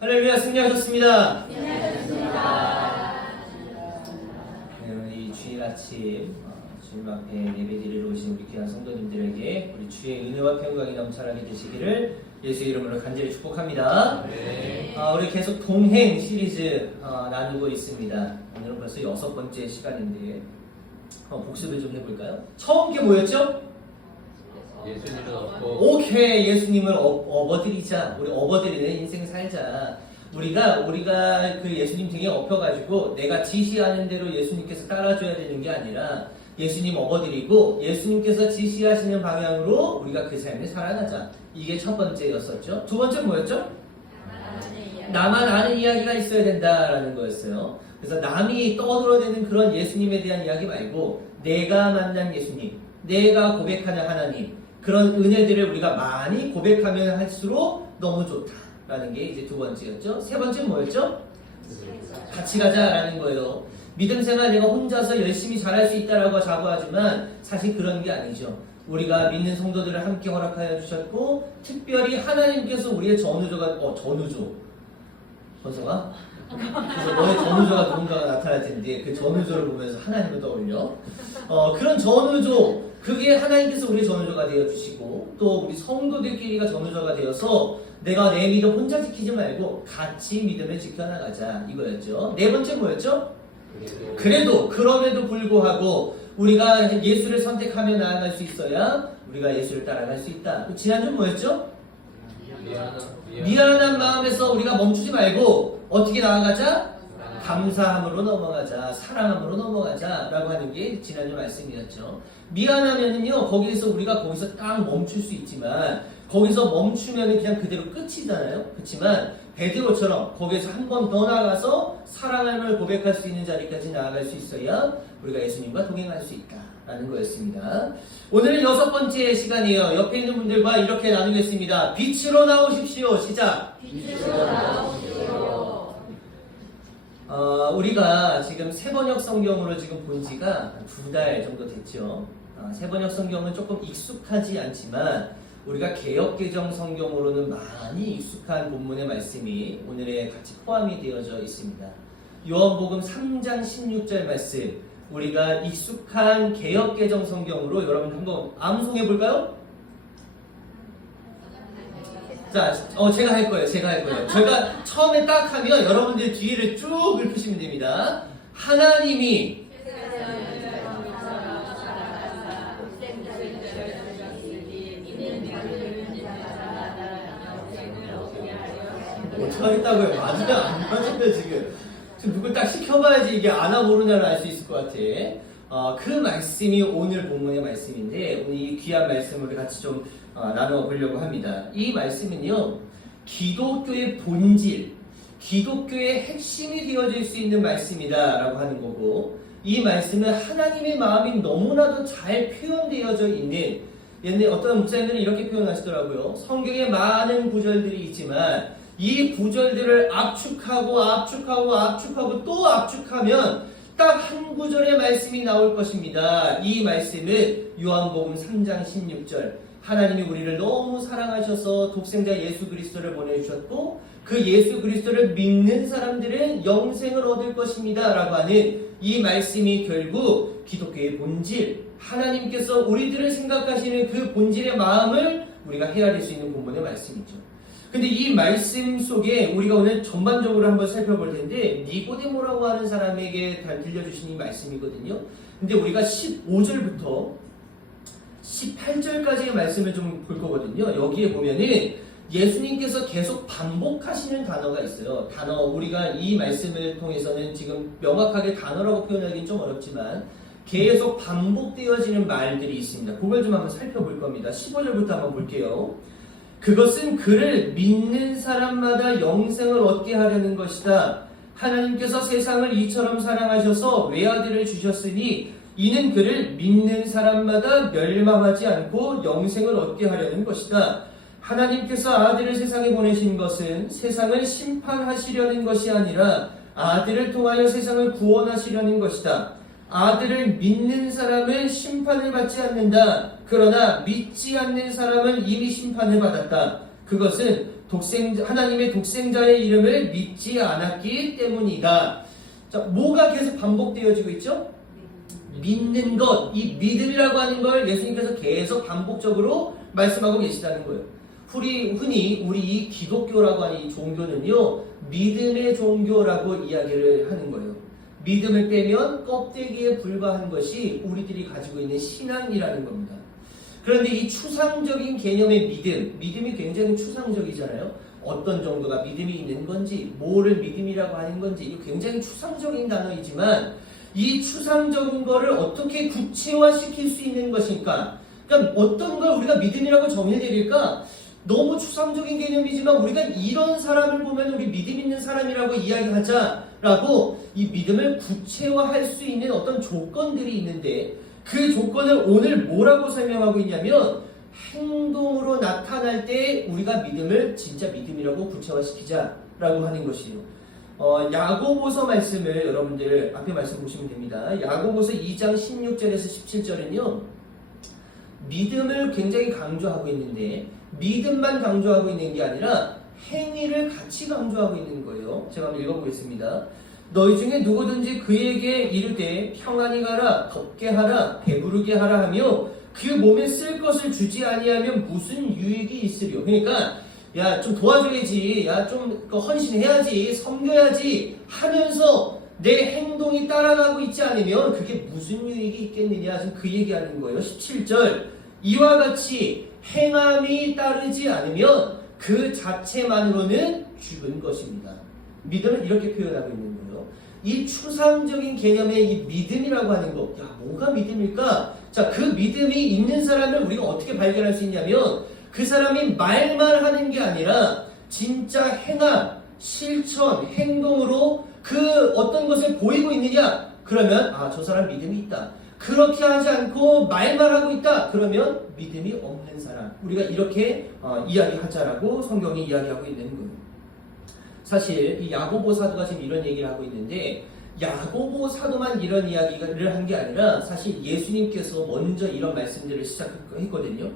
할렐루야, 승리하셨습니다. 승리하셨습니다. 네, 오늘 이 주일 아침 주님 앞에 예배드리러 오신 우리 귀한 성도님들에게 우리 주의 은혜와 평강이 넘쳐나게 되시기를 예수의 이름으로 간절히 축복합니다. 네. 우리 계속 동행 시리즈 나누고 있습니다. 오늘은 벌써 6번째 시간인데 복습을 좀 해볼까요? 처음 게 뭐였죠? 예수님을 얻고 오케이, 예수님을 업어드리자. 우리 업어드리는 인생 살자. 우리가 그 예수님 등에 업혀가지고 내가 지시하는 대로 예수님께서 따라줘야 되는 게 아니라 예수님 업어드리고 예수님께서 지시하시는 방향으로 우리가 그 삶을 살아가자. 이게 첫 번째였었죠. 두 번째 뭐였죠? 나만 아는 이야기가 있어야 된다라는 거였어요. 그래서 남이 떠들어대는 그런 예수님에 대한 이야기 말고 내가 만난 예수님, 내가 고백하는 하나님, 그런 은혜들을 우리가 많이 고백하면 할수록 너무 좋다라는 게 이제 두 번째였죠. 세 번째 뭐였죠? 같이 가자라는 거예요. 믿음 생활 내가 혼자서 열심히 잘할 수 있다라고 자부하지만 사실 그런 게 아니죠. 우리가 믿는 성도들을 함께 허락하여 주셨고 특별히 하나님께서 우리의 전우조가 전우조 권성아? 그래서 너의 전우조가 누군가가 나타날 텐데 그 전우조를 보면서 하나님을 떠올려. 그런 전우조, 그게 하나님께서 우리의 전우조가 되어주시고 또 우리 성도들끼리가 전우조가 되어서 내가 내 믿음 혼자 지키지 말고 같이 믿음을 지켜나가자 이거였죠. 네 번째 뭐였죠? 그럼에도 불구하고 우리가 예수를 선택하며 나아갈 수 있어야 우리가 예수를 따라갈 수 있다. 지난주 뭐였죠? 미안한 마음에서 우리가 멈추지 말고 어떻게 나아가자? 감사함으로 넘어가자, 사랑함으로 넘어가자 라고 하는 게 지난주 말씀이었죠. 미안하면은요, 우리가 거기서 딱 멈출 수 있지만 거기서 멈추면 그냥 그대로 끝이잖아요. 그렇지만 베드로처럼 거기에서 한 번 더 나아가서 사랑함을 고백할 수 있는 자리까지 나아갈 수 있어야 우리가 예수님과 동행할 수 있다라는 거였습니다. 오늘은 6번째 시간이에요. 옆에 있는 분들과 이렇게 나누겠습니다. 빛으로 나오십시오. 시작. 빛으로 나오십시오. 우리가 지금 세번역 성경으로 지금 본 지가 2달 정도 됐죠. 세번역 성경은 조금 익숙하지 않지만 우리가 개역개정 성경으로는 많이 익숙한 본문의 말씀이 오늘에 같이 포함이 되어져 있습니다. 요한복음 3장 16절 말씀, 우리가 익숙한 개역개정 성경으로 여러분 한번 암송해 볼까요? 자, 제가 할 거예요. 제가 처음에 딱 하면 여러분들 뒤를 쭉 읊으시면 됩니다. 하나님이 어떻게 하겠다고요? 맞으면 안 맞으면 지금 누굴 딱 시켜봐야지 이게 아나 모르냐를 알 수 있을 것 같아. 그 말씀이 오늘 본문의 말씀인데 오늘 이 귀한 말씀을 우리 같이 좀 나눠보려고 합니다. 이 말씀은요, 기독교의 본질, 기독교의 핵심이 되어질 수 있는 말씀이다 라고 하는 거고, 이 말씀은 하나님의 마음이 너무나도 잘 표현되어져 있는, 옛날에 어떤 목사님들은 이렇게 표현하시더라고요. 성경에 많은 구절들이 있지만 이 구절들을 압축하고 또 압축하면 딱 한 구절의 말씀이 나올 것입니다. 이 말씀은 요한복음 3장 16절, 하나님이 우리를 너무 사랑하셔서 독생자 예수 그리스도를 보내주셨고 그 예수 그리스도를 믿는 사람들은 영생을 얻을 것입니다 라고 하는 이 말씀이 결국 기독교의 본질, 하나님께서 우리들을 생각하시는 그 본질의 마음을 우리가 헤아릴 수 있는 본문의 말씀이죠. 근데 이 말씀 속에 우리가 오늘 전반적으로 한번 살펴볼 텐데 니고데모라고 하는 사람에게 들려주신 이 말씀이거든요. 근데 우리가 15절부터 18절까지의 말씀을 좀 볼 거거든요. 여기에 보면은 예수님께서 계속 반복하시는 단어가 있어요. 우리가 이 말씀을 통해서는 지금 명확하게 단어라고 표현하기는 좀 어렵지만 계속 반복되어지는 말들이 있습니다. 그걸 좀 한번 살펴볼 겁니다. 15절부터 한번 볼게요. 그것은 그를 믿는 사람마다 영생을 얻게 하려는 것이다. 하나님께서 세상을 이처럼 사랑하셔서 외아들을 주셨으니 이는 그를 믿는 사람마다 멸망하지 않고 영생을 얻게 하려는 것이다. 하나님께서 아들을 세상에 보내신 것은 세상을 심판하시려는 것이 아니라 아들을 통하여 세상을 구원하시려는 것이다. 아들을 믿는 사람은 심판을 받지 않는다. 그러나 믿지 않는 사람은 이미 심판을 받았다. 그것은 하나님의 독생자의 이름을 믿지 않았기 때문이다. 자, 뭐가 계속 반복되어지고 있죠? 믿는 것, 이 믿음이라고 하는 걸 예수님께서 계속 반복적으로 말씀하고 계시다는 거예요. 흔히 우리 이 기독교라고 하는 이 종교는요, 믿음의 종교라고 이야기를 하는 거예요. 믿음을 빼면 껍데기에 불과한 것이 우리들이 가지고 있는 신앙이라는 겁니다. 그런데 이 추상적인 개념의 믿음이 굉장히 추상적이잖아요. 어떤 정도가 믿음이 있는 건지, 뭐를 믿음이라고 하는 건지, 이거 굉장히 추상적인 단어이지만 이 추상적인 거를 어떻게 구체화시킬 수 있는 것일까? 그러니까 어떤 걸 우리가 믿음이라고 정의해드릴까? 너무 추상적인 개념이지만 우리가 이런 사람을 보면 우리 믿음 있는 사람이라고 이야기하자라고 이 믿음을 구체화할 수 있는 어떤 조건들이 있는데 그 조건을 오늘 뭐라고 설명하고 있냐면 행동으로 나타날 때 우리가 믿음을 진짜 믿음이라고 구체화시키자라고 하는 것이에요. 야고보서 말씀을 여러분들 앞에 말씀 보시면 됩니다. 야고보서 2장 16절에서 17절은요. 믿음을 굉장히 강조하고 있는데 믿음만 강조하고 있는 게 아니라 행위를 같이 강조하고 있는 거예요. 제가 한번 읽어보겠습니다. 너희 중에 누구든지 그에게 이르되 평안히 가라, 덥게 하라, 배부르게 하라 하며 그 몸에 쓸 것을 주지 아니하면 무슨 유익이 있으리요. 그러니까 야 좀 도와줘야지, 야 좀 헌신해야지, 섬겨야지 하면서 내 행동이 따라가고 있지 않으면 그게 무슨 유익이 있겠느냐. 지금 그 얘기하는 거예요. 17절 이와 같이 행함이 따르지 않으면 그 자체만으로는 죽은 것입니다. 믿음은 이렇게 표현하고 있는 거예요. 이 추상적인 개념의 이 믿음이라고 하는 것, 야 뭐가 믿음일까? 자, 그 믿음이 있는 사람을 우리가 어떻게 발견할 수 있냐면 그 사람이 말만 하는 게 아니라 진짜 행함, 실천, 행동으로 그 어떤 것을 보이고 있느냐? 그러면 아, 저 사람 믿음이 있다. 그렇게 하지 않고 말만 하고 있다. 그러면 믿음이 없는 사람. 우리가 이렇게 이야기하자라고 성경이 이야기하고 있는 거예요. 사실 이 야고보 사도가 지금 이런 얘기를 하고 있는데 야고보 사도만 이런 이야기를 한 게 아니라 사실 예수님께서 먼저 이런 말씀들을 시작했거든요.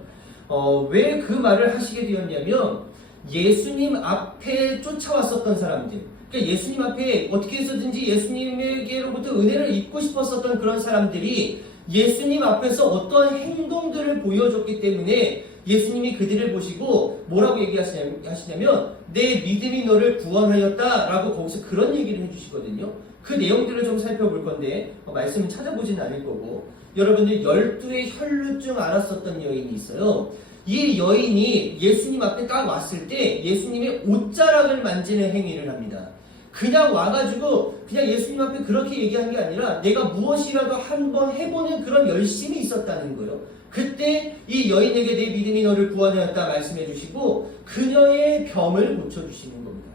왜 그 말을 하시게 되었냐면 예수님 앞에 쫓아왔었던 사람들, 그러니까 예수님 앞에 어떻게 해서든지 예수님에게로부터 은혜를 입고 싶었었던 그런 사람들이 예수님 앞에서 어떤 행동들을 보여줬기 때문에 예수님이 그들을 보시고 뭐라고 얘기하시냐면 내 믿음이 너를 구원하였다 라고 거기서 그런 얘기를 해주시거든요. 그 내용들을 좀 살펴볼 건데 말씀은 찾아보지는 않을 거고 여러분들 12의 혈루증 앓았었던 여인이 있어요. 이 여인이 예수님 앞에 딱 왔을 때 예수님의 옷자락을 만지는 행위를 합니다. 그냥 와가지고 그냥 예수님 앞에 그렇게 얘기한 게 아니라 내가 무엇이라도 한번 해보는 그런 열심이 있었다는 거예요. 그때 이 여인에게 내 믿음이 너를 구원하였다 말씀해 주시고 그녀의 병을 고쳐주시는 겁니다.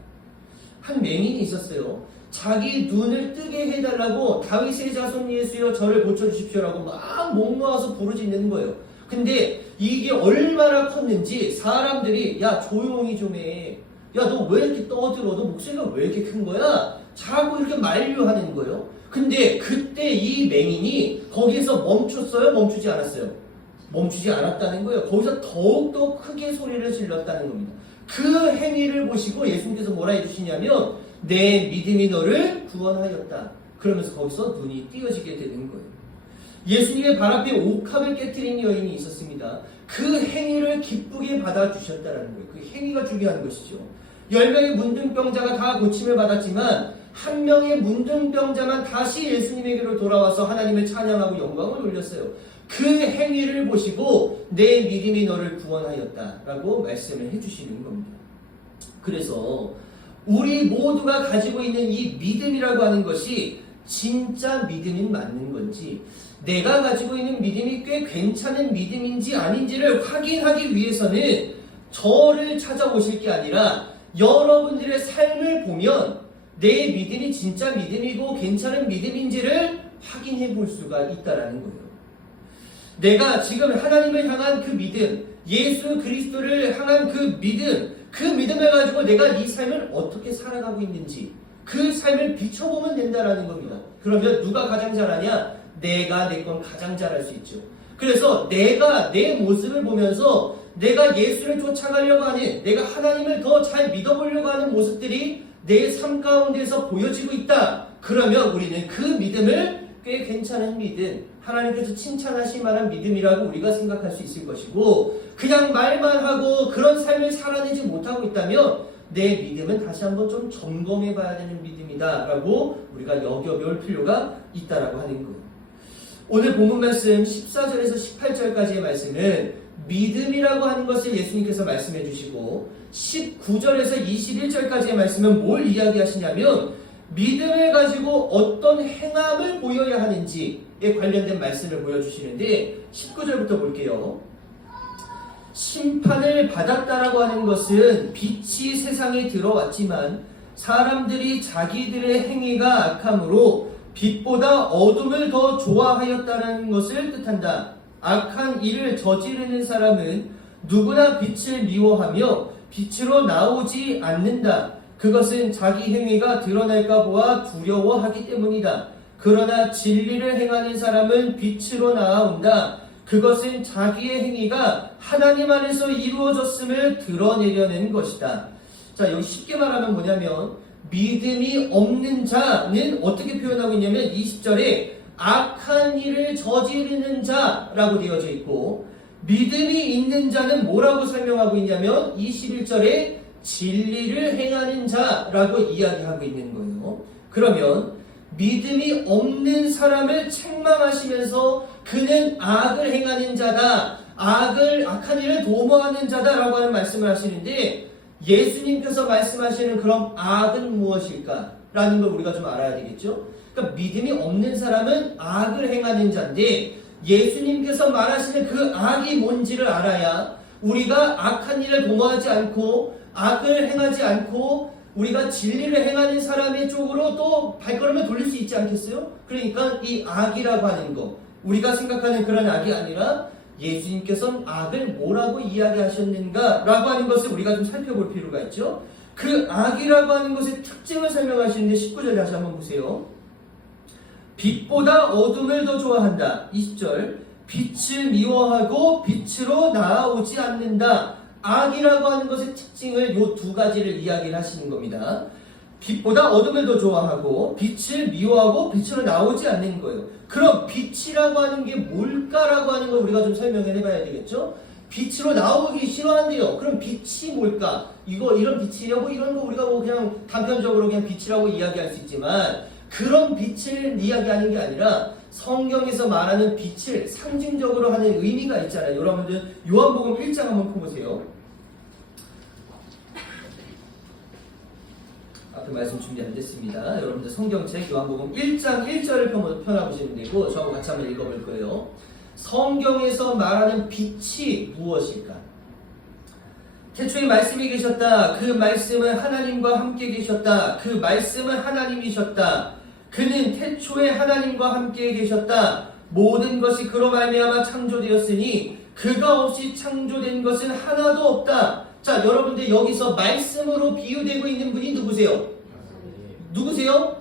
한 맹인이 있었어요. 자기 눈을 뜨게 해달라고 다윗의 자손 예수여 저를 고쳐주십시오라고 막 목 놓아서 부르짖는 거예요. 근데 이게 얼마나 컸는지 사람들이 야 조용히 좀 해. 야 너 왜 이렇게 떠들어? 너 목소리가 왜 이렇게 큰 거야? 자꾸 이렇게 만류하는 거예요. 근데 그때 이 맹인이 거기에서 멈췄어요? 멈추지 않았어요? 멈추지 않았다는 거예요. 거기서 더욱더 크게 소리를 질렀다는 겁니다. 그 행위를 보시고 예수님께서 뭐라 해주시냐면 내 믿음이 너를 구원하였다. 그러면서 거기서 눈이 띄어지게 되는 거예요. 예수님의 발 앞에 옥합을 깨트린 여인이 있었습니다. 그 행위를 기쁘게 받아주셨다는 거예요. 그 행위가 중요한 것이죠. 10명의 문둥병자가 다 고침을 받았지만 한 명의 문둥병자만 다시 예수님에게로 돌아와서 하나님을 찬양하고 영광을 돌렸어요. 그 행위를 보시고 내 믿음이 너를 구원하였다라고 말씀을 해주시는 겁니다. 그래서 우리 모두가 가지고 있는 이 믿음이라고 하는 것이 진짜 믿음이 맞는 건지 내가 가지고 있는 믿음이 꽤 괜찮은 믿음인지 아닌지를 확인하기 위해서는 저를 찾아오실 게 아니라 여러분들의 삶을 보면 내 믿음이 진짜 믿음이고 괜찮은 믿음인지를 확인해 볼 수가 있다는 거예요. 내가 지금 하나님을 향한 그 믿음, 예수 그리스도를 향한 그 믿음을 가지고 내가 이 삶을 어떻게 살아가고 있는지 그 삶을 비춰보면 된다라는 겁니다. 그러면 누가 가장 잘하냐? 내가 내 건 가장 잘할 수 있죠. 그래서 내가 내 모습을 보면서 내가 예수를 쫓아가려고 하는, 내가 하나님을 더 잘 믿어보려고 하는 모습들이 내 삶 가운데서 보여지고 있다. 그러면 우리는 그 믿음을 꽤 괜찮은 믿음, 하나님께서 칭찬하실 만한 믿음이라고 우리가 생각할 수 있을 것이고, 그냥 말만 하고 그런 삶을 살아내지 못하고 있다면 내 믿음은 다시 한번 좀 점검해 봐야 되는 믿음이다 라고 우리가 여겨볼 필요가 있다라고 하는 거예요. 오늘 본문 말씀 14절에서 18절까지의 말씀은 믿음이라고 하는 것을 예수님께서 말씀해 주시고, 19절에서 21절까지의 말씀은 뭘 이야기하시냐면 믿음을 가지고 어떤 행함을 보여야 하는지에 관련된 말씀을 보여주시는데, 19절부터 볼게요. 심판을 받았다라고 하는 것은 빛이 세상에 들어왔지만 사람들이 자기들의 행위가 악함으로 빛보다 어둠을 더 좋아하였다는 것을 뜻한다. 악한 일을 저지르는 사람은 누구나 빛을 미워하며 빛으로 나오지 않는다. 그것은 자기 행위가 드러날까 보아 두려워하기 때문이다. 그러나 진리를 행하는 사람은 빛으로 나아온다. 그것은 자기의 행위가 하나님 안에서 이루어졌음을 드러내려는 것이다. 자, 여기 쉽게 말하면 뭐냐면 믿음이 없는 자는 어떻게 표현하고 있냐면 20절에 악한 일을 저지르는 자라고 되어져 있고, 믿음이 있는 자는 뭐라고 설명하고 있냐면 21절에 진리를 행하는 자라고 이야기하고 있는 거예요. 그러면 믿음이 없는 사람을 책망하시면서 그는 악을 행하는 자다, 악한 일을 도모하는 자다라고 하는 말씀을 하시는데, 예수님께서 말씀하시는 그럼 악은 무엇일까? 라는 걸 우리가 좀 알아야 되겠죠? 그러니까 믿음이 없는 사람은 악을 행하는 자인데, 예수님께서 말하시는 그 악이 뭔지를 알아야 우리가 악한 일을 도모하지 않고 악을 행하지 않고 우리가 진리를 행하는 사람의 쪽으로 또 발걸음을 돌릴 수 있지 않겠어요? 그러니까 이 악이라고 하는 거, 우리가 생각하는 그런 악이 아니라 예수님께서는 악을 뭐라고 이야기하셨는가 라고 하는 것을 우리가 좀 살펴볼 필요가 있죠. 그 악이라고 하는 것의 특징을 설명하시는데 19절 다시 한번 보세요. 빛보다 어둠을 더 좋아한다. 20절 빛을 미워하고 빛으로 나아오지 않는다. 악이라고 하는 것의 특징을 요 두 가지를 이야기를 하시는 겁니다. 빛보다 어둠을 더 좋아하고 빛을 미워하고 빛으로 나오지 않는 거예요. 그럼 빛이라고 하는 게 뭘까라고 하는 걸 우리가 좀 설명을 해봐야 되겠죠? 빛으로 나오기 싫어한대요. 그럼 빛이 뭘까? 이런 빛이냐? 뭐 이런 거 우리가 뭐 그냥 단편적으로 그냥 빛이라고 이야기할 수 있지만, 그런 빛을 이야기하는 게 아니라 성경에서 말하는 빛을 상징적으로 하는 의미가 있잖아요. 여러분들 요한복음 1장 한번 펴보세요. 앞에 말씀 준비 안 됐습니다. 여러분들 성경책 요한복음 1장 1절을 펴나보시면 되고, 저하고 같이 한번 읽어볼 거예요. 성경에서 말하는 빛이 무엇일까? 태초에 말씀이 계셨다. 그 말씀은 하나님과 함께 계셨다. 그 말씀은 하나님이셨다. 그는 태초에 하나님과 함께 계셨다. 모든 것이 그로 말미암아 창조되었으니 그가 없이 창조된 것은 하나도 없다. 자, 여러분들 여기서 말씀으로 비유되고 있는 분이 누구세요? 누구세요?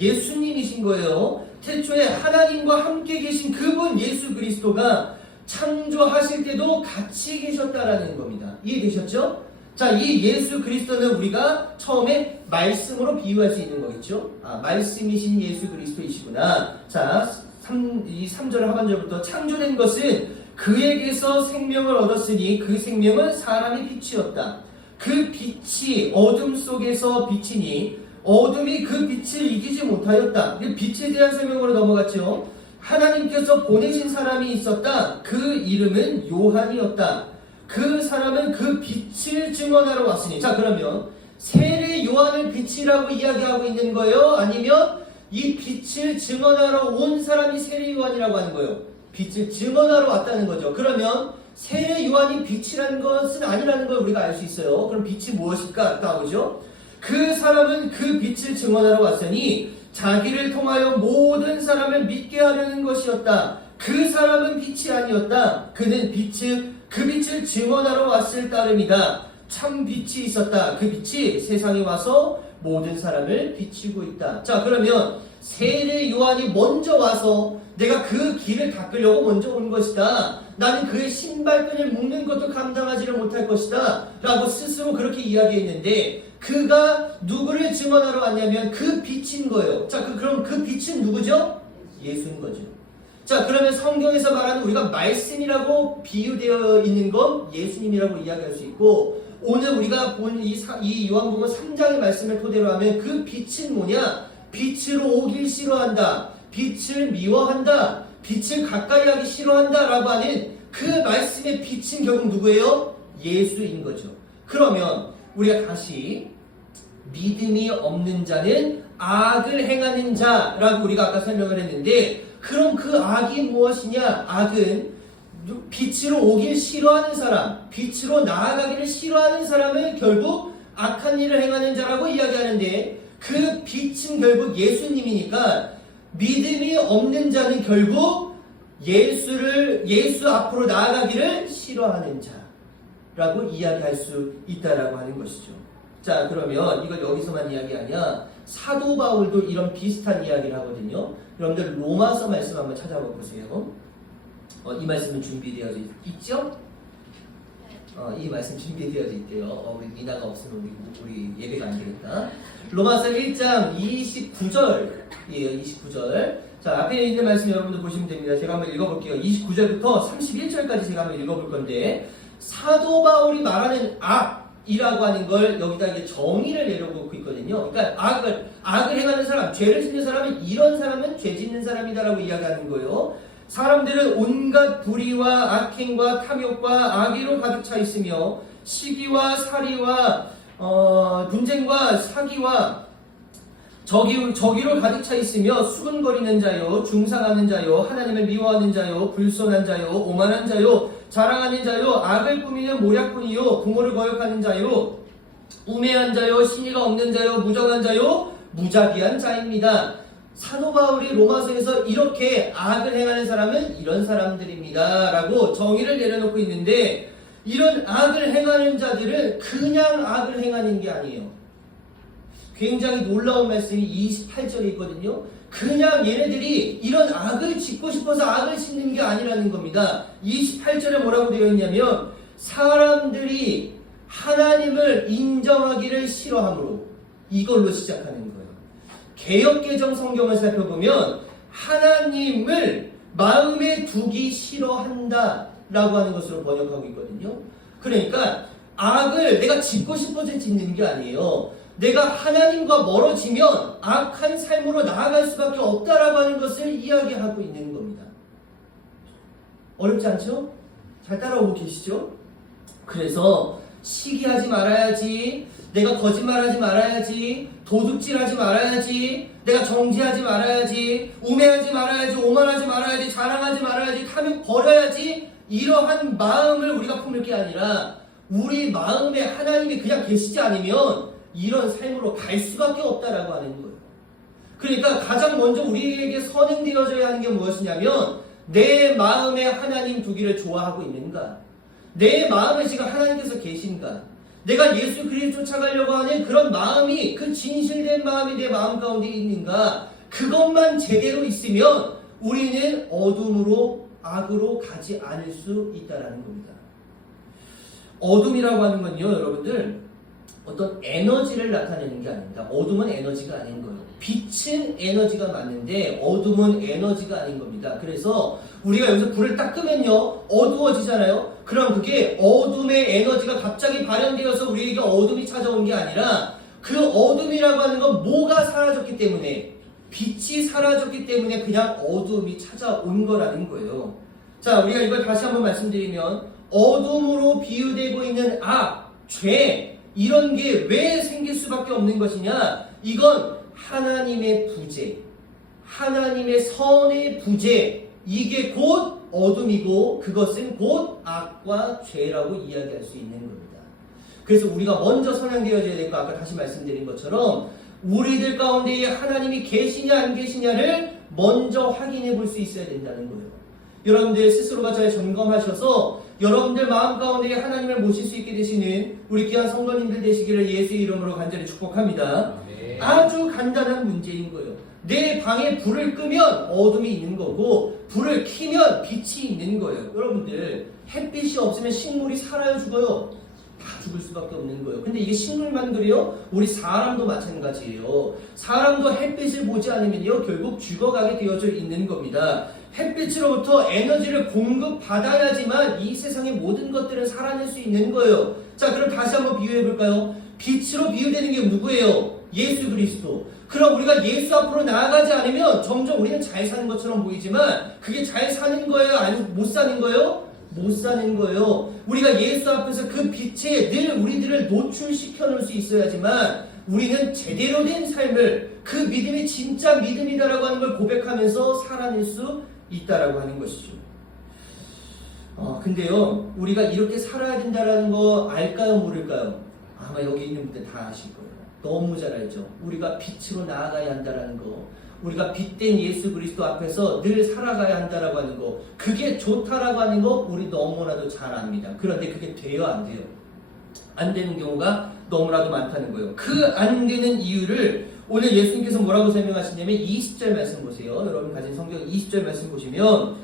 예수님이신 거예요. 태초에 하나님과 함께 계신 그분 예수 그리스도가 창조하실 때도 같이 계셨다라는 겁니다. 이해되셨죠? 자, 이 예수 그리스도는 우리가 처음에 말씀으로 비유할 수 있는 거겠죠? 말씀이신 예수 그리스도이시구나. 자, 3절 하반절부터 창조된 것은 그에게서 생명을 얻었으니 그 생명은 사람의 빛이었다. 그 빛이 어둠 속에서 비치니 어둠이 그 빛을 이기지 못하였다. 빛에 대한 설명으로 넘어갔죠. 하나님께서 보내신 사람이 있었다. 그 이름은 요한이었다. 그 사람은 그 빛을 증언하러 왔으니. 자, 그러면 세례 요한을 빛이라고 이야기하고 있는 거예요? 아니면 이 빛을 증언하러 온 사람이 세례 요한이라고 하는 거예요? 빛을 증언하러 왔다는 거죠. 그러면 세례 요한이 빛이라는 것은 아니라는 걸 우리가 알 수 있어요. 그럼 빛이 무엇일까? 나오죠. 그 사람은 그 빛을 증언하러 왔으니 자기를 통하여 모든 사람을 믿게 하려는 것이었다. 그 사람은 빛이 아니었다. 그는 그 빛을 증언하러 왔을 따름이다. 참 빛이 있었다. 그 빛이 세상에 와서 모든 사람을 비추고 있다. 자, 그러면 세례 요한이 먼저 와서 내가 그 길을 닦으려고 먼저 온 것이다. 나는 그의 신발끈을 묶는 것도 감당하지를 못할 것이다. 라고 스스로 그렇게 이야기했는데 그가 누구를 증언하러 왔냐면 그 빛인 거예요. 자, 그럼 그 빛은 누구죠? 예수인 거죠. 자, 그러면 성경에서 말하는 우리가 말씀이라고 비유되어 있는 건 예수님이라고 이야기할 수 있고 오늘 우리가 본 이 요한복음 3장의 말씀을 토대로 하면 그 빛은 뭐냐? 빛으로 오길 싫어한다. 빛을 미워한다. 빛을 가까이 하기 싫어한다. 라고 하는 그 말씀의 빛은 결국 누구예요? 예수인 거죠. 그러면 우리가 다시 믿음이 없는 자는 악을 행하는 자라고 우리가 아까 설명을 했는데 그럼 그 악이 무엇이냐? 악은 빛으로 오길 싫어하는 사람, 빛으로 나아가기를 싫어하는 사람을 결국 악한 일을 행하는 자라고 이야기하는데 그 빛은 결국 예수님이니까 믿음이 없는 자는 결국 예수 앞으로 나아가기를 싫어하는 자라고 이야기할 수 있다라고 하는 것이죠. 자, 그러면 이걸 여기서만 이야기 아니야. 사도 바울도 이런 비슷한 이야기를 하거든요. 여러분들 로마서 말씀 한번 찾아봐 보세요. 이 말씀은 준비되어져 있죠? 이 말씀 준비되어져 있대요. 우리 미나가 없으면 우리 예배가 안 되겠다. 로마서 1장 29절이에요. 29절. 자, 앞에 있는 말씀 여러분들 보시면 됩니다. 제가 한번 읽어볼게요. 29절부터 31절까지 제가 한번 읽어볼 건데 사도 바울이 말하는 악이라고 하는 걸 여기다 이제 정의를 내려놓고 있거든요. 그러니까 악을 행하는 사람, 죄를 짓는 사람은 이런 사람은 죄 짓는 사람이다라고 이야기하는 거예요. 사람들은 온갖 불의와 악행과 탐욕과 악의로 가득 차 있으며 시기와 살이와 분쟁과 사기와 저기로 가득 차 있으며 수근거리는 자요, 중상하는 자요, 하나님을 미워하는 자요, 불손한 자요, 오만한 자요, 자랑하는 자요, 악을 꾸미는 모략꾼이요, 부모를 거역하는 자요, 우매한 자요, 신의가 없는 자요, 무정한 자요, 무자비한 자입니다. 사도 바울이 로마서에서 이렇게 악을 행하는 사람은 이런 사람들입니다 라고 정의를 내려놓고 있는데 이런 악을 행하는 자들은 그냥 악을 행하는 게 아니에요. 굉장히 놀라운 말씀이 28절에 있거든요. 그냥 얘네들이 이런 악을 짓고 싶어서 악을 짓는 게 아니라는 겁니다. 28절에 뭐라고 되어 있냐면 사람들이 하나님을 인정하기를 싫어함으로 이걸로 시작하는 거예요. 개역개정 성경을 살펴보면 하나님을 마음에 두기 싫어한다 라고 하는 것으로 번역하고 있거든요. 그러니까 악을 내가 짓고 싶어서 짓는 게 아니에요. 내가 하나님과 멀어지면 악한 삶으로 나아갈 수밖에 없다라고 하는 것을 이야기하고 있는 겁니다. 어렵지 않죠? 잘 따라오고 계시죠? 그래서 시기하지 말아야지, 내가 거짓말하지 말아야지, 도둑질하지 말아야지, 내가 정지하지 말아야지, 우매하지 말아야지, 오만하지 말아야지, 자랑하지 말아야지, 탐욕 버려야지, 이러한 마음을 우리가 품을 게 아니라 우리 마음에 하나님이 그냥 계시지 않으면 이런 삶으로 갈 수밖에 없다라고 하는 거예요. 그러니까 가장 먼저 우리에게 선행되어져야 하는 게 무엇이냐면 내 마음에 하나님 두기를 좋아하고 있는가? 내 마음에 지금 하나님께서 계신가? 내가 예수 그리스도 쫓아가려고 하는 그런 마음이, 그 진실된 마음이 내 마음 가운데 있는가? 그것만 제대로 있으면 우리는 어둠으로, 악으로 가지 않을 수 있다라는 겁니다. 어둠이라고 하는 건요, 여러분들, 어떤 에너지를 나타내는 게 아닙니다. 어둠은 에너지가 아닌 거예요. 빛은 에너지가 맞는데 어둠은 에너지가 아닌 겁니다. 그래서 우리가 여기서 불을 딱 끄면요, 어두워지잖아요. 그럼 그게 어둠의 에너지가 갑자기 발현되어서 우리에게 어둠이 찾아온 게 아니라 그 어둠이라고 하는 건 뭐가 사라졌기 때문에, 빛이 사라졌기 때문에 그냥 어둠이 찾아온 거라는 거예요. 자, 우리가 이걸 다시 한번 말씀드리면 어둠으로 비유되고 있는 악, 죄, 이런 게 왜 생길 수밖에 없는 것이냐? 이건 하나님의 부재, 하나님의 선의 부재, 이게 곧 어둠이고 그것은 곧 악과 죄라고 이야기할 수 있는 겁니다. 그래서 우리가 먼저 선양되어져야 될 거, 아까 다시 말씀드린 것처럼 우리들 가운데에 하나님이 계시냐 안 계시냐를 먼저 확인해 볼 수 있어야 된다는 거예요. 여러분들 스스로가 잘 점검하셔서 여러분들 마음 가운데 하나님을 모실 수 있게 되시는 우리 귀한 성도님들 되시기를 예수의 이름으로 간절히 축복합니다. 아주 간단한 문제인 거예요. 내 방에 불을 끄면 어둠이 있는 거고 불을 켜면 빛이 있는 거예요. 여러분들 햇빛이 없으면 식물이 살아요, 죽어요? 다 죽을 수밖에 없는 거예요. 근데 이게 식물만 그래요? 우리 사람도 마찬가지예요. 사람도 햇빛을 보지 않으면요 결국 죽어가게 되어져 있는 겁니다. 햇빛으로부터 에너지를 공급받아야지만 이 세상의 모든 것들은 살아낼 수 있는 거예요. 자, 그럼 다시 한번 비유해 볼까요? 빛으로 비유되는 게 누구예요? 예수 그리스도. 그럼 우리가 예수 앞으로 나아가지 않으면 점점 우리는 잘 사는 것처럼 보이지만 그게 잘 사는 거예요? 아니면 못 사는 거예요? 못 사는 거예요. 우리가 예수 앞에서 그 빛에 늘 우리들을 노출시켜 놓을 수 있어야지만 우리는 제대로 된 삶을 그 믿음이 진짜 믿음이다라고 하는 걸 고백하면서 살아낼 수 있다라고 하는 것이죠. 근데요, 우리가 이렇게 살아야 된다라는 거 알까요, 모를까요? 아마 여기 있는 분들 다 아실 거예요. 너무 잘 알죠. 우리가 빛으로 나아가야 한다라는 거, 우리가 빛된 예수 그리스도 앞에서 늘 살아가야 한다라고 하는 거, 그게 좋다라고 하는 거 우리 너무나도 잘 압니다. 그런데 그게 돼요, 안 돼요? 안 되는 경우가 너무나도 많다는 거예요. 그 안 되는 이유를 오늘 예수님께서 뭐라고 설명하시냐면 20절 말씀 보세요. 여러분 가진 성경 20절 말씀 보시면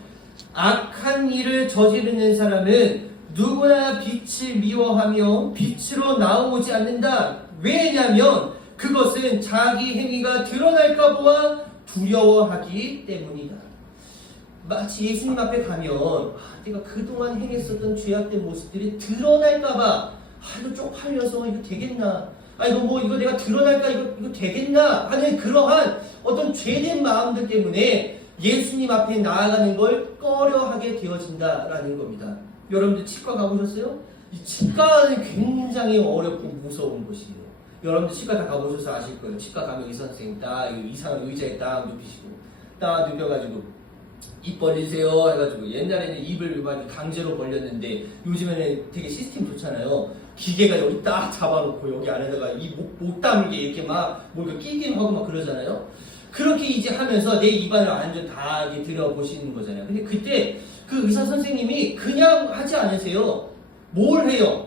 악한 일을 저지르는 사람은 누구나 빛을 미워하며 빛으로 나오지 않는다. 왜냐하면 그것은 자기 행위가 드러날까 보아 두려워하기 때문이다. 마치 예수님 앞에 가면 내가 그동안 행했었던 죄악된 모습들이 드러날까 봐 이거 쪽팔려서 이거 되겠나? 이거 내가 드러날까? 이거 되겠나? 하는 그러한 어떤 죄된 마음들 때문에 예수님 앞에 나아가는 걸 꺼려하게 되어진다라는 겁니다. 여러분들 치과 가보셨어요? 이 치과는 굉장히 어렵고 무서운 곳이에요. 여러분들 치과 다 가보셔서 아실 거예요. 치과 가면 의사 선생님 딱 이상한 의자에 딱 눕히시고 딱 눕혀가지고 입 벌리세요 해가지고 옛날에는 입을 강제로 벌렸는데 요즘에는 되게 시스템 좋잖아요. 기계가 여기 딱 잡아놓고 여기 안에다가 이 못 담게 이렇게 막 뭔가 끼게 하고 막 그러잖아요. 그렇게 이제 하면서 내 입안을 완전 다 이렇게 들여보시는 거잖아요. 근데 그때 그 의사 선생님이 그냥 하지 않으세요. 뭘 해요?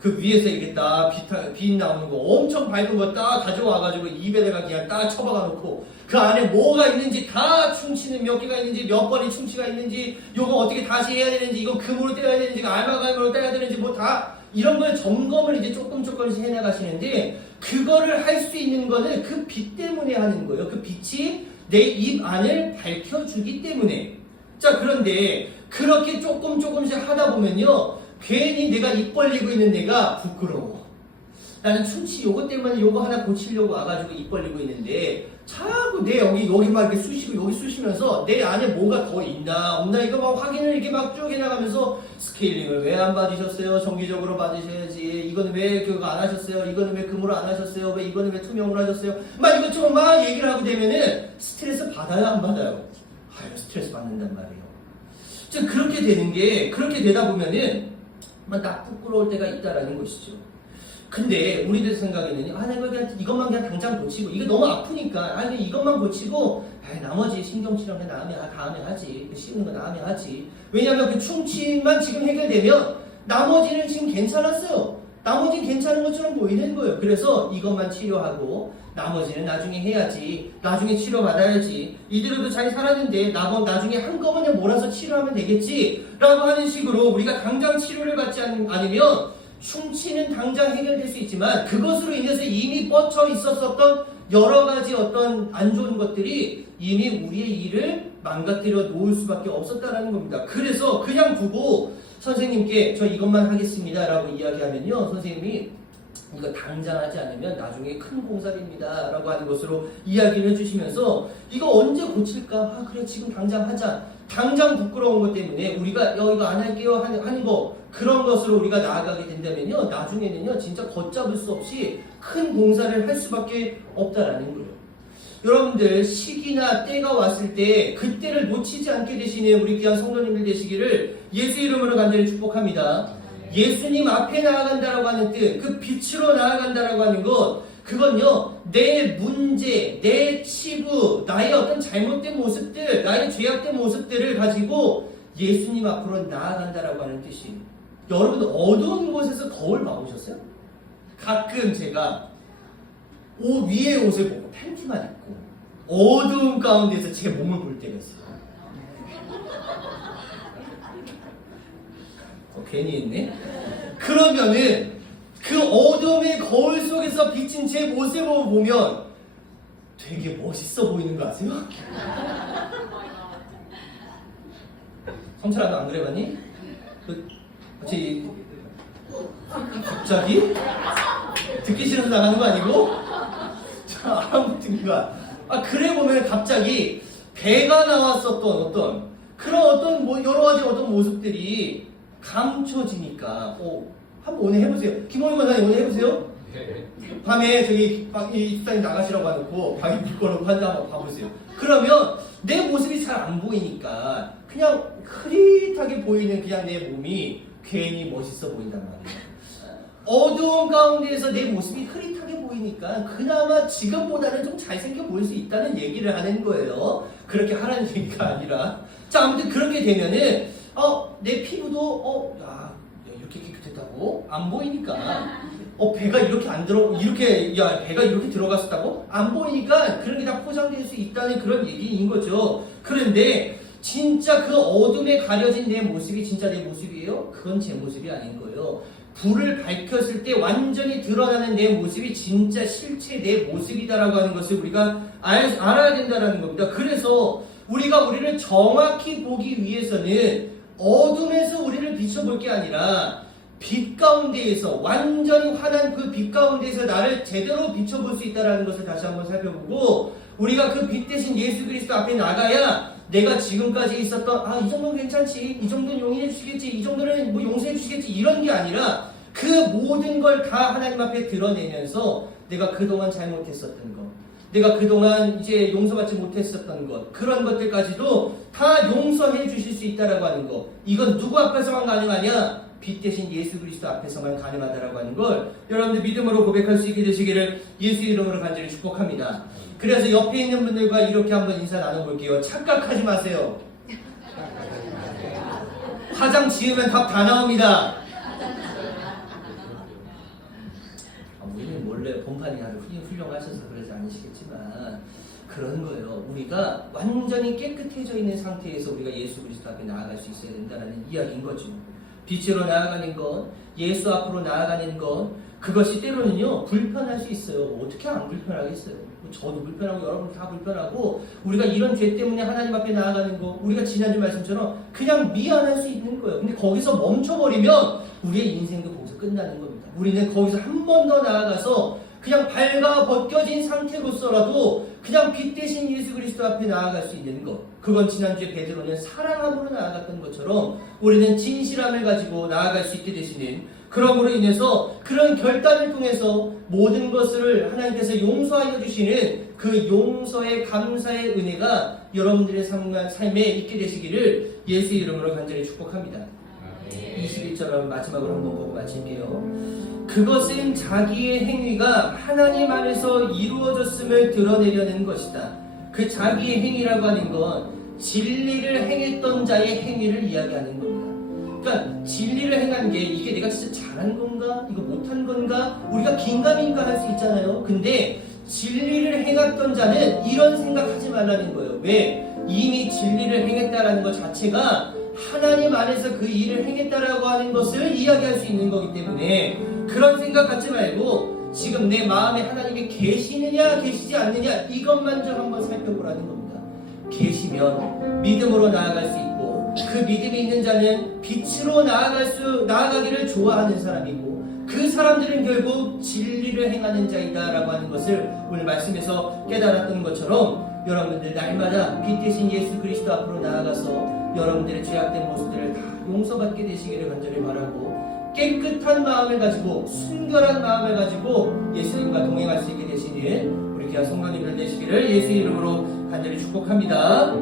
그 위에서 이렇게 딱 빛 나오는 거 엄청 밝은 거 딱 가져와가지고 입에다가 그냥 딱 쳐박아 놓고 그 안에 뭐가 있는지 다 충치는 몇 개가 있는지 몇 번의 충치가 있는지 요거 어떻게 다시 해야 되는지 이거 금으로 떼야 되는지 알마감으로 떼야 되는지 뭐 다 이런 걸 점검을 이제 조금씩 해나가시는데 그거를 할 수 있는 거는 그 빛 때문에 하는 거예요. 그 빛이 내 입 안을 밝혀주기 때문에. 자, 그런데 그렇게 조금씩 하다 보면요 괜히 내가 입 벌리고 있는 내가 부끄러워. 나는 충치 요거 때문에 요거 하나 고치려고 와가지고 입 벌리고 있는데 자꾸 내 여기 막 이렇게 쑤시고 여기 쑤시면서 내 안에 뭐가 더 있나 없나 이거 막 확인을 이렇게 막 쭉 해나가면서 스케일링을 왜 안 받으셨어요? 정기적으로 받으셔야지. 이거는 왜 그거 안 하셨어요? 이거는 왜 금으로 안 하셨어요? 왜 이거는 왜 투명으로 하셨어요? 막 이것저것 막 얘기를 하고 되면은 스트레스 받아요 안 받아요? 스트레스 받는단 말이에요. 즉 그렇게 되는 게 그렇게 되다 보면은 나 부끄러울 때가 있다라는 것이죠. 근데 우리들 생각에는 내가 그냥 이것만 그냥 당장 고치고 이거 너무 아프니까 그냥 이것만 고치고 나머지 신경치료는 다음에 하지. 씹는 거 다음에 하지. 왜냐하면 그 충치만 지금 해결되면 나머지는 지금 괜찮았어요. 나머지는 괜찮은 것처럼 보이는 거예요. 그래서 이것만 치료하고 나머지는 나중에 해야지. 나중에 치료받아야지. 이대로도 잘 살았는데 나중에 한꺼번에 몰아서 치료하면 되겠지 라고 하는 식으로 우리가 당장 치료를 받지 않으면 충치는 당장 해결될 수 있지만 그것으로 인해서 이미 뻗쳐 있었던 여러 가지 어떤 안 좋은 것들이 이미 우리의 일을 망가뜨려 놓을 수밖에 없었다는 겁니다. 그래서 그냥 두고 선생님께 저 이것만 하겠습니다 라고 이야기하면요 선생님이 이거 당장 하지 않으면 나중에 큰 공사입니다 라고 하는 것으로 이야기를 해주시면서 이거 언제 고칠까? 그래 지금 당장 하자. 당장 부끄러운 것 때문에 우리가 이거 안 할게요 하는 거 그런 것으로 우리가 나아가게 된다면요 나중에는요 진짜 걷잡을 수 없이 큰 공사를 할 수밖에 없다라는 거예요. 여러분들 시기나 때가 왔을 때 그때를 놓치지 않게 되시는 우리 귀한 성도님들 되시기를 예수 이름으로 간절히 축복합니다. 예수님 앞에 나아간다라고 하는 뜻, 그 빛으로 나아간다라고 하는 것, 그건요 내 문제, 내 치부, 나의 어떤 잘못된 모습들, 나의 죄악된 모습들을 가지고 예수님 앞으로 나아간다라고 하는 뜻이. 여러분 어두운 곳에서 거울 봐보셨어요? 가끔 제가 위에 옷을 보고 팬티만 입고 어두운 가운데서 제 몸을 볼 때가 있어요. 괜히 했네? 그러면은 그 어둠의 거울 속에서 비친 제 모습을 보면 되게 멋있어 보이는 거 아세요? 성철아 너 안 그래봤니? 갑자기? 듣기 싫어서 나가는 거 아니고? 자, 아무튼가. 그래 보면 갑자기 배가 나왔었던 그런 여러 가지 어떤 모습들이 감춰지니까, 한번 오늘 해보세요. 김원희 권사님 오늘 해보세요. 밤에 이 집사님 나가시라고 해놓고 방에 불 꺼놓고 한번 봐보세요. 그러면 내 모습이 잘 안 보이니까 그냥 흐릿하게 보이는 그냥 내 몸이 괜히 멋있어 보인단 말이에요. 어두운 가운데에서 내 모습이 흐릿하게 보이니까 그나마 지금보다는 좀 잘생겨 보일 수 있다는 얘기를 하는 거예요. 그렇게 하라는 얘기가 아니라. 자, 아무튼 그렇게 되면은 내 피부도 이렇게 깨끗했다고 안 보이니까 배가 배가 이렇게 들어갔었다고 안 보이니까 그런 게 다 포장될 수 있다는 그런 얘기인 거죠. 그런데 진짜 그 어둠에 가려진 내 모습이 진짜 내 모습이에요? 그건 제 모습이 아닌 거예요. 불을 밝혔을 때 완전히 드러나는 내 모습이 진짜 실체 내 모습이다라고 하는 것을 우리가 알아야 된다는 겁니다. 그래서 우리를 정확히 보기 위해서는 어둠에서 우리를 비춰볼 게 아니라 빛 가운데에서 완전히 환한 그 빛 가운데에서 나를 제대로 비춰볼 수 있다는 것을 다시 한번 살펴보고 우리가 그 빛 대신 예수 그리스도 앞에 나가야 내가 지금까지 있었던 이 정도는 괜찮지, 이 정도는 용인해 주시겠지, 이 정도는 용서해 주시겠지 이런 게 아니라 그 모든 걸 다 하나님 앞에 드러내면서 내가 그동안 잘못했었던 것, 내가 그동안 이제 용서받지 못했었던 것, 그런 것들까지도 다 용서해 주실 수 있다라고 하는 것. 이건 누구 앞에서만 가능하냐? 빛 대신 예수 그리스도 앞에서만 가능하다라고 하는 걸 여러분들 믿음으로 고백할 수 있게 되시기를 예수 이름으로 간절히 축복합니다. 그래서 옆에 있는 분들과 이렇게 한번 인사 나눠볼게요. 착각하지 마세요. 화장 지으면 답 다 나옵니다. 우리는 원래 본판이 아주 훌륭하셔서 그러지 않으시겠지만 그런 거예요. 우리가 완전히 깨끗해져 있는 상태에서 우리가 예수 그리스도 앞에 나아갈 수 있어야 된다는 이야기인 거죠. 빛으로 나아가는 것, 예수 앞으로 나아가는 것, 그것이 때로는요 불편할 수 있어요. 어떻게 안 불편하겠어요? 저도 불편하고 여러분 다 불편하고 우리가 이런 죄 때문에 하나님 앞에 나아가는 거, 우리가 지난주 말씀처럼 그냥 미안할 수 있는 거예요. 근데 거기서 멈춰버리면 우리의 인생도 거기서 끝나는 겁니다. 우리는 거기서 한 번 더 나아가서 그냥 발가 벗겨진 상태로서라도 그냥 빛 대신 예수 그리스도 앞에 나아갈 수 있는 것, 그건 지난주에 베드로는 사랑함으로 나아갔던 것처럼 우리는 진실함을 가지고 나아갈 수 있게 되시는, 그러므로 인해서 그런 결단을 통해서 모든 것을 하나님께서 용서하여 주시는 그 용서의 감사의 은혜가 여러분들의 삶에 있게 되시기를 예수 이름으로 간절히 축복합니다. 21절 마지막으로 한번 보고 마칠게요. 그것은 자기의 행위가 하나님 안에서 이루어졌음을 드러내려는 것이다. 그 자기의 행위라고 하는 건 진리를 행했던 자의 행위를 이야기하는 겁니다. 그러니까 진리를 행한 게 이게 내가 진짜 잘한 건가? 이거 못한 건가? 우리가 긴가민가 할 수 있잖아요. 근데 진리를 행했던 자는 이런 생각하지 말라는 거예요. 왜? 이미 진리를 행했다라는 것 자체가 하나님 안에서 그 일을 행했다라고 하는 것을 이야기할 수 있는 거기 때문에 그런 생각 갖지 말고 지금 내 마음에 하나님이 계시느냐 계시지 않느냐 이것만 좀 한번 살펴보라는 겁니다. 계시면 믿음으로 나아갈 수 있고 그 믿음이 있는 자는 빛으로 나아가기를 좋아하는 사람이고 그 사람들은 결국 진리를 행하는 자이다 라고 하는 것을 오늘 말씀에서 깨달았던 것처럼 여러분들 날마다 빛 대신 예수 그리스도 앞으로 나아가서 여러분들의 죄악된 모습들을 다 용서받게 되시기를 간절히 바라고 깨끗한 마음을 가지고 순결한 마음을 가지고 예수님과 동행할 수 있게 되시는 우리 귀한 성도님들 되시기를 예수 이름으로 간절히 축복합니다.